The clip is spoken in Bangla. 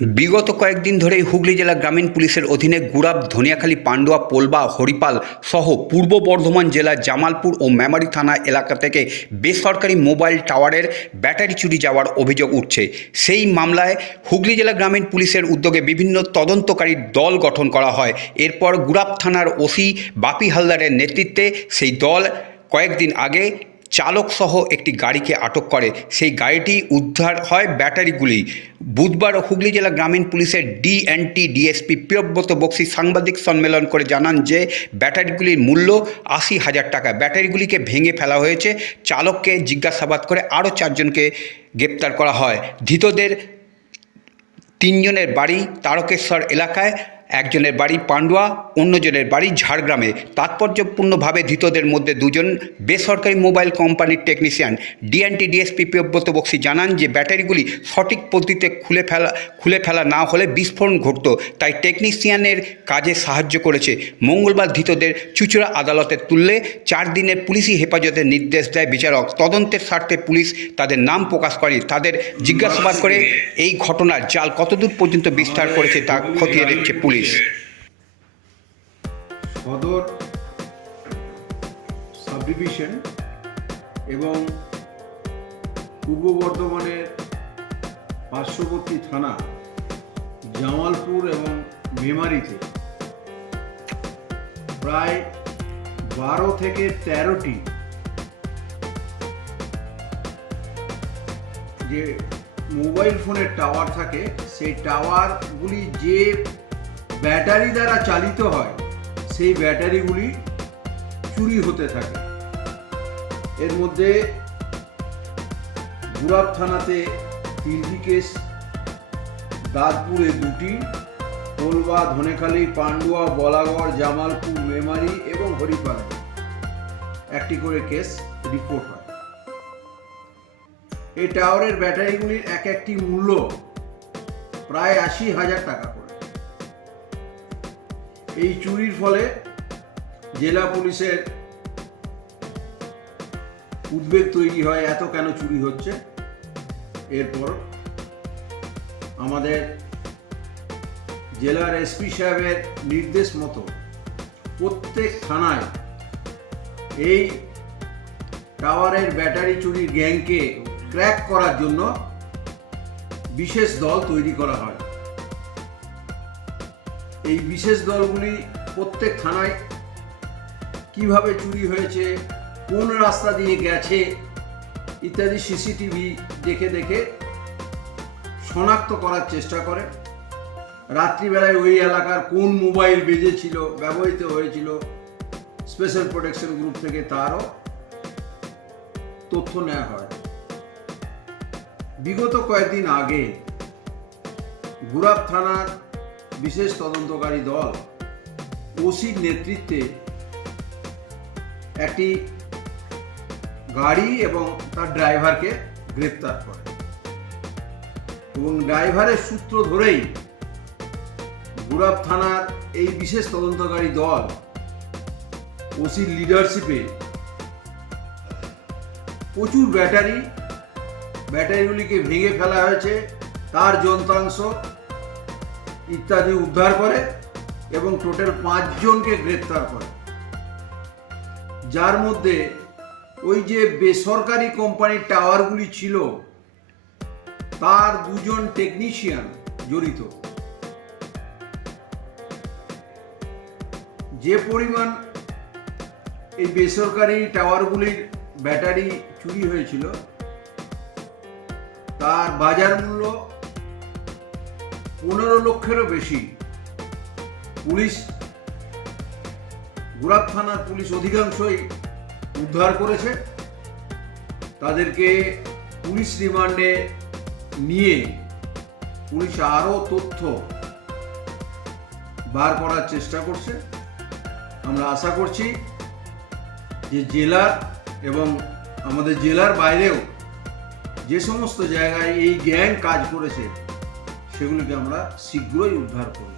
বিগত কয়েকদিন ধরেই হুগলি জেলা গ্রামীণ পুলিশের অধীনে গুড়াব, ধনিয়াখালী, পান্ডুয়া, পোলবা, হরিপাল সহ পূর্ব বর্ধমান জেলার জামালপুর ও মেমারি থানা এলাকা থেকে বেসরকারি মোবাইল টাওয়ারের ব্যাটারি চুরি যাওয়ার অভিযোগ উঠছে। সেই মামলায় হুগলি জেলা গ্রামীণ পুলিশের উদ্যোগে বিভিন্ন তদন্তকারী দল গঠন করা হয়। এরপর গুড়াব থানার ওসি বাপি হালদারের নেতৃত্বে সেই দল কয়েকদিন আগে চালকসহ একটি গাড়িকে আটক করে। সেই গাড়িটি উদ্ধার হয় ব্যাটারিগুলি। বুধবার হুগলি জেলা গ্রামীণ পুলিশের ডিএনটি ডিএসপি প্রিয়ব্রত বক্সি সাংবাদিক সম্মেলন করে জানান যে, ব্যাটারিগুলির মূল্য আশি হাজার টাকা। ব্যাটারিগুলিকে ভেঙে ফেলা হয়েছে। চালককে জিজ্ঞাসাবাদ করে আরও চারজনকে গ্রেপ্তার করা হয়। ধৃতদের তিনজনের বাড়ি তারকেশ্বর এলাকায়। একজনের বাড়ি পান্ডুয়া, অন্যজনের বাড়ি ঝাড়গ্রামে। তাৎপর্যপূর্ণভাবে ধৃতদের মধ্যে দুজন বেসরকারি মোবাইল কোম্পানির technician. DNT, DSP Priyabrata Bakshi জানান যে, ব্যাটারিগুলি সঠিক পদ্ধতিতে খুলে ফেলা খুলে ফেলা না হলে বিস্ফোরণ ঘটত, তাই টেকনিশিয়ানের কাজে সাহায্য করেছে। মঙ্গলবার ধৃতদের চুচুড়া আদালতে তুললে চার দিনের পুলিশি হেফাজতের নির্দেশ দেয় বিচারক। তদন্তের স্বার্থে পুলিশ তাদের নাম প্রকাশ করে, তাদের জিজ্ঞাসাবাদ করে এই ঘটনার জাল কতদূর পর্যন্ত বিস্তার করেছে তা খতিয়ে দেখছে পুলিশ। সদর সাব এবং পূর্ব বর্ধমানের পার্শ্ববর্তী থানা জামালপুর এবং মেমারিতে প্রায় বারো থেকে তেরোটি যে মোবাইল ফোনের টাওয়ার থাকে, সেই টাওয়ারগুলি যে ব্যাটারি দ্বারা চালিত হয়, সেই ব্যাটারিগুলি চুরি হতে থাকে। এর মধ্যে গুরাব থানাতে তিনটি কেস, দাঁতপুরে দুটি কোলবা ধনেখালি, পান্ডুয়া, বলাগড়, জামালপুর, মেমারি এবং হরিপাল একটি করে কেস রিপোর্ট হয়। এই টাওয়ারের ব্যাটারিগুলির এক একটি মূল্য প্রায় আশি হাজার টাকা এই চুরির ফলে জেলা পুলিশের উদ্বেগ তৈরি হয়, এত কেন চুরি হচ্ছে? এরপর আমাদের জেলার এসপি সাহেবের নির্দেশ মতো প্রত্যেক থানায় এই টাওয়ারের ব্যাটারি চুরির গ্যাংকে ক্র্যাক করার জন্য বিশেষ দল তৈরি করা হয়। এই বিশেষ দলগুলি প্রত্যেক থানায় কীভাবে চুরি হয়েছে, কোন রাস্তা দিয়ে গেছে, ইত্যাদি সিসিটিভি দেখে দেখে শনাক্ত করার চেষ্টা করে। রাত্রিবেলায় ওই এলাকার কোন মোবাইল বেজেছিল, ব্যবহৃত হয়েছিল স্পেশাল প্রোটেকশন গ্রুপ থেকে তারও তথ্য নেওয়া হয়। বিগত কয়েকদিন আগে গুরাব থানার বিশেষ তদন্তকারী দল ওসির নেতৃত্বে একটি গাড়ি এবং তার ড্রাইভারকে গ্রেপ্তার করে। এবং ড্রাইভারের সূত্র ধরেই গুরাব থানার এই বিশেষ তদন্তকারী দল ওসির লিডারশিপে প্রচুর ব্যাটারি, ব্যাটারিগুলিকে ভেঙে ফেলা হয়েছে, তার যন্ত্রাংশ ইত্যাদি উদ্ধার করে এবং টোটাল পাঁচজনকে গ্রেপ্তার করে। যার মধ্যে ওই যে বেসরকারি কোম্পানির টাওয়ারগুলি ছিল, তার দুজন টেকনিশিয়ান জড়িত। যে পরিমাণ এই বেসরকারি টাওয়ারগুলির ব্যাটারি চুরি হয়েছিল, তার বাজার মূল্য পনেরো লক্ষেরও বেশি পুলিশ গুরাব থানার পুলিশ অধিকাংশই উদ্ধার করেছে। তাদেরকে পুলিশ রিমান্ডে নিয়ে পুলিশ আরও তথ্য বার করার চেষ্টা করছে। আমরা আশা করছি যে জেলার এবং আমাদের জেলার বাইরেও যে সমস্ত জায়গায় এই গ্যাং কাজ করেছে সেগুলিকে আমরা শীঘ্রই উদ্ধার করব।